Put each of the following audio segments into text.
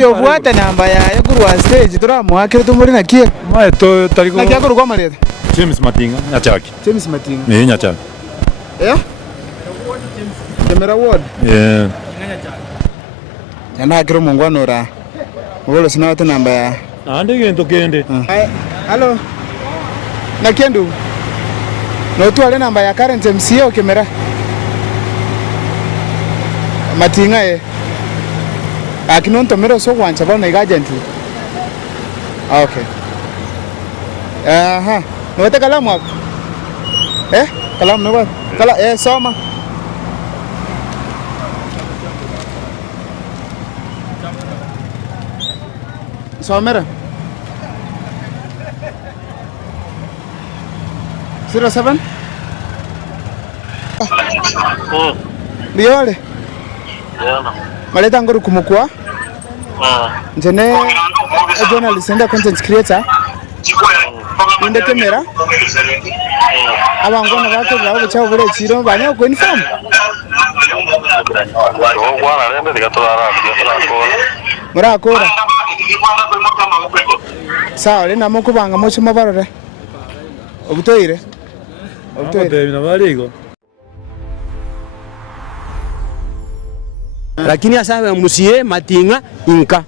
Yo bwata namba ya kurwa stage turamwakire tumuri nakie. Mae to tariko. Nakia kurwa marete. James Matinga nyachaki. James Matinga. Nyachaki. Camera ward. Yana kiro mungwano ra. Wolo sina watu namba ya. Ande gento kende. Hello. Nakiendu. No tu ale namba ya current MCA o camera. Matinga Akinonto mero so wancha bana igagenti. Okay. Aha. Nwete kalamu hapo. Kalamu ni wapi? Soma. Somera. 07? Liole. Maleta ngoro kumukwa. Njene journalist and content creator. Inde camera. Abangona bako bawo chawo bole chiro banya ko inform. Murakora. Sawa le namo kubanga mocho mabarore. Obutoire. Obutoire na barigo. Lakini asawe musie Matinga inka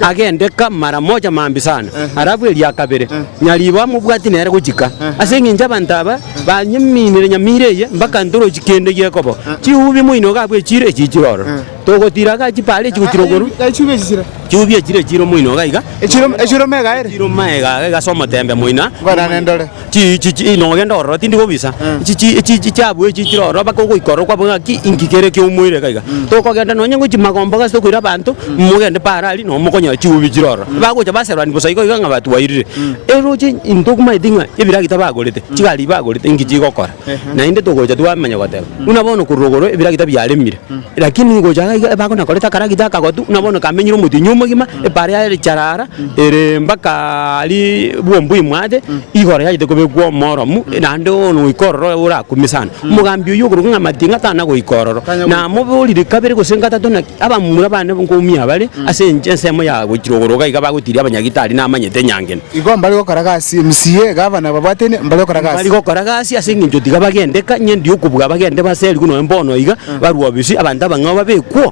agendeka mara moja mambi sana arabu ya kabere nyaliba mubwati nere kujika asenginja bantaba banyiminire nyamireye mbaka ndoro kikende yekobo chiubi muino gabwe chire chichiroro togotira ga chipale chikutirogoro chube chira chubye chire chiro muino gaiga echiro mega ere chiro mega ga somo tembe muina ngwana nendole chi ino gendo ro tindi gobisa chi chabwe chichiroro bako goikoro kwa bwa ki ingikere ke umuire gaiga tokogenda no nyengo chimagombo ga stokuira bantu mugende parali no mukonya chiubi chiroro bagocha baserwani bosaiko iganga batu wairire eroje indoguma idinga ebira gitabagorete chigali bagorete ingiji gokora na inde togocha twamenya goteba unabona kurogoro ebira gitabyaremire lakini ngoja bako nakoreta karagita kagotu unabona kamenyiro muti nyuma gima epare ya charara ere mbaka ali buombu imwade igora yaite kobegwo moromu nande ono ikororo ura kumisana mugambi uyu kuruga Matinga tana go ikororo na mubulire kabere gosengata tona abamura bane ngomia bale asenje semo ya gukirogoro ga bagutiri abanyagitari namanyete nyangene igomba liko karagasi MCA gavana babatene mbalo karagasi baliko karagasi asenginjo diga bagendeka nyendi ukubwa bagende baseli kuno embono iga baruwa bisi abanda bangaba bekwo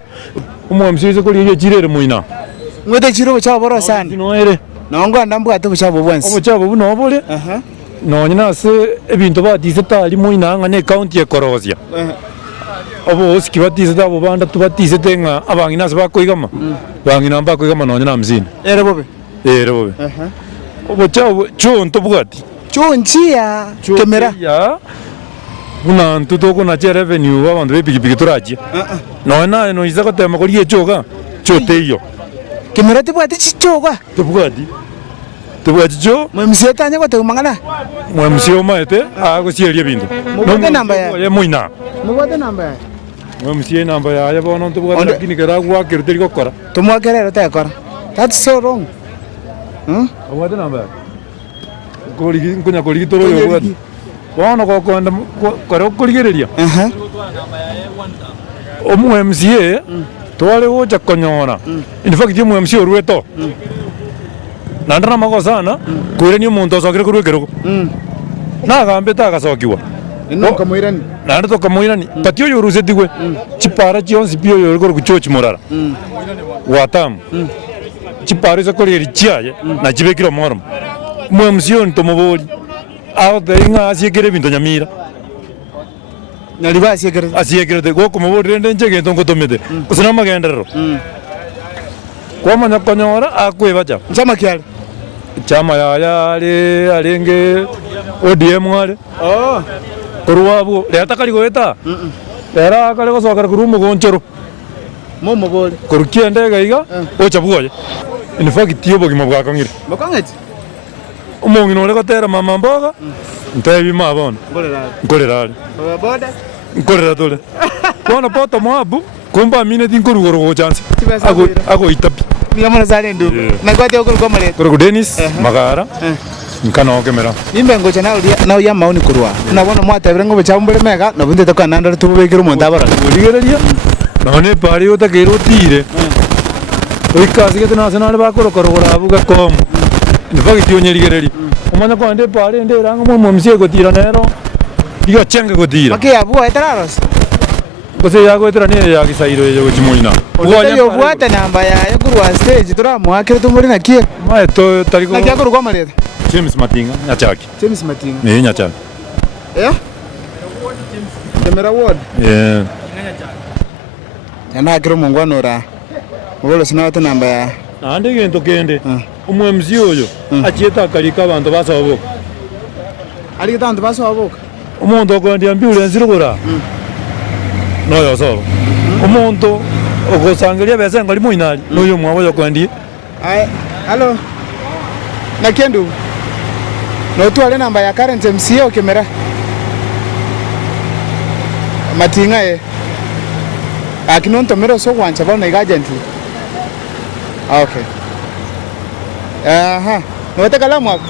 umwamsize kuri iyo kirere muina mwete chiro cha boro sana noere nangwa ndambwa to chabo bwensi obuchabo buno bole nonyina se ebintu batise tali muina ngane county ya Korozia obo oski batise dabo banda tubatise tenga abangina se bakoigama bangina bakoigama nonyina mzini ere bobe obo chabo chonto bugati chonchia kamera ya una ntutoko na che revenue abantu bepikipiki turaje nona no izako tema kuri echoga choteyo kamera tibwati chichoga tubugati jo mwemsie tanya kwa tumangana mwemsie omaete agosierie bintu mubote namba ya muina mubote namba ya mwemsie namba ya bono tubugati lakini keragwa kiruteri gokora tumwakerero tekora that's so wrong mubote namba kuri kunya kuri toro yo bugati wana ko kwenda kora kurigereria omu MCA twale woja konyora in fact mu MCA rueto nandana magosana kwireni umuntu osokire kurwekero na gambe tagasokiwa ino kamuirani nando to kamuirani patio yorusetigwe chipara chionsi pio yoriko kuchochi morara watam chipara zo kori chiaye na chibekiro morom mu MCA ntomoboli aho denga asiekere bintu nyamira naliba asiekere de goko mobori rende njege ntongo tomede usina magendero kwa manya konyora akwebacha chama kyale chama ya alenge ODM wale kuruwabu leta kali goeta era kali gosoka kurumu gonchoro momo bole kurukiende gaiga ochabugoye in fact tiyo bogi mabwakangire bakangati umongi nole gotera mama mboga ntebi mabona ngorera boda ngorera tole bona poto mwabu kumba mine tinkurugoro go chance ago itapi Miyamona zale ndu. Nakwati okuru kwa male. Kuru Dennis Magara. Nkano okemera. Nimbe ngocha na uya mauni kurwa. Unabona mwata birengo bachambule mega no binde toka nandara tubekero mu ndabara. Uligereria. None pari utakero tire. oikasi gete nase nare bakorokorogora abuga komu nibagitionyerigereri omanya kwande pare nderanga mumsie gotira nero iga chenge gotira makiabua etararos gose yagwetera ni ya gisairo yo gukimoina yo bwate namba yayo kurwa stage turamwakire tumuri nakie maeto tariko nakia kurwa marete James Matinga nyachaki James Matinga ni nyachaki Kemera ward yana kiro mungwano ra mugolo sinawate namba ya ande gento kende umwe mzi oyo achieta kalika abantu basaboka ali tantu basaboka umuntu okondia ambulance rugura no yo solo umuntu ogosangeria bese ngari muinari no yo mwabo yo kwandi ai halo nakendu no twale namba ya current MCA okemera Matinga akinonto mero so wancha bana igagently okay aha no te kalamu hapo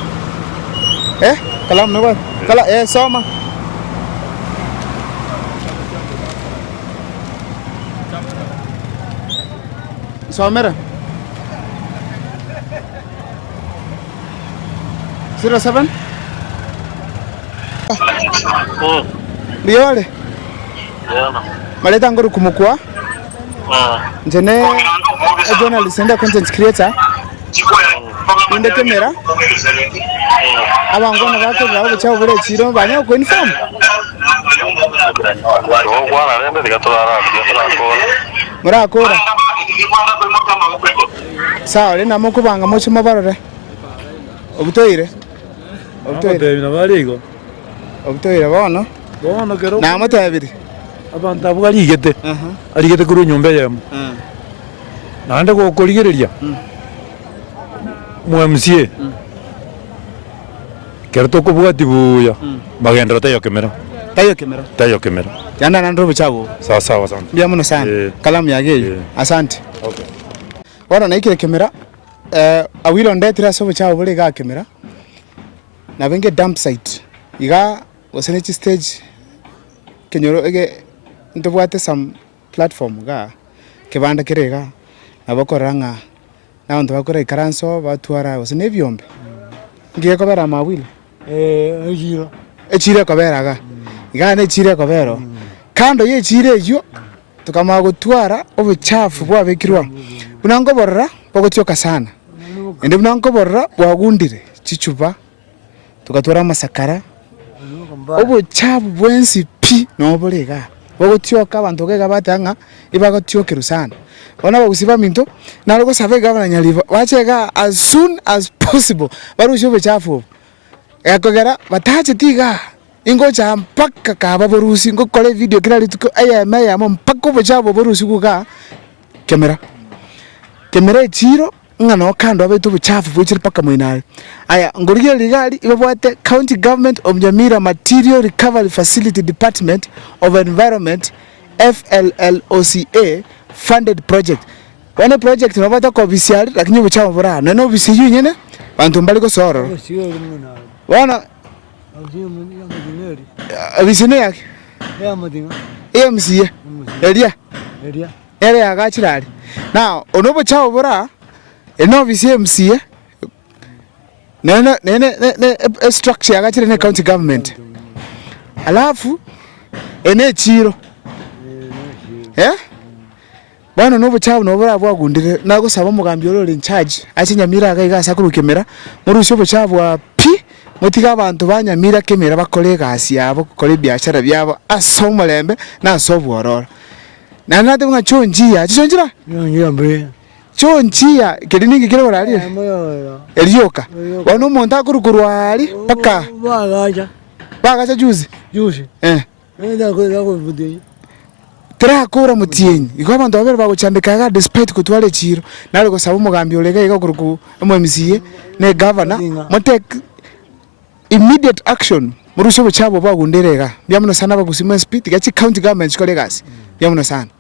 kalamu no kala soma somera 07 Biole maleta ngoro kumukwa njene journalist and content creator inde kamera abangona bakorera abo cyawo bure chiro banya ko inform murakora sawa le namo kubanga mocho mabarore obutoire na barigo obutoire bona kero na amatabiri abantu abuga arigete kuru nyumba yemu nande ko korigereria mu MCA kerto ko buga tibuya bagendera tayo kemera yanda nando buchabo sawa asante bia muno sana kalamu yage asante okay wana naikire kemera awilo ndetira so buchabo buri ga kemera na benge dump site iga osenechi stage kenyoro ege ntobwate some platform ga kebanda kirega abakoranga na ndo bakora ikaranso batwara osene byombe ngiye kobera mawili echire kobera ga igane echire kobero kando ye echire yo tukama gutwara obuchafu bwabekirwa bunango borra bogotyoka sana ende bunango borra bwagundire chichuba tukatwara masakara obuchafu bwensi pi no burega bogotyoka abantu gega batanga ibagotyokeru sana ona bagusiba minto nalgo sabe gavana nyaliva wachega as soon as possible barusho buchafu yakogera batache tiga ingocha mpaka kaba borusi ngokole video kila lituko aya mpaka buchafu borusi kuga kamera chiro ngano kando abetu buchafu buchiri paka mwinali aya ngoriye ligali ibabwate county government of Nyamira material recovery facility department of environment FLLOCA funded project wane project nabata ko bisiali lakini buchafu bora no bisi yunyene bantu mbali ko soro wana bisine yake ya madinga MCA eria agachirali now ono buchafu bora eno bisi MCA nene structure agachire ne county government alafu ene chiro bwana no buchafu no bora bwagundire nago saba mugambi orore in charge achi Nyamira agaiga kuru kemera murusho buchafu wa pi mutiga abantu banyamira kemera bakore gasi yabo kore biashara byabo asomulembe na sobworora na nade nga chonjia chonjira mbe chonjia kediningi kile barali elioka wano monta kurukurwali paka bagacha juzi nda ko bude tera kora mutienyi iko abantu babere baguchandikaga despite kutwale chiro nale ko saba mugambi olega iko kuruku MCA ne governor motek immediate action murusho buchabo bagunderega byamuno sana bagusima speed gachi county government chiko legacy byamuno sana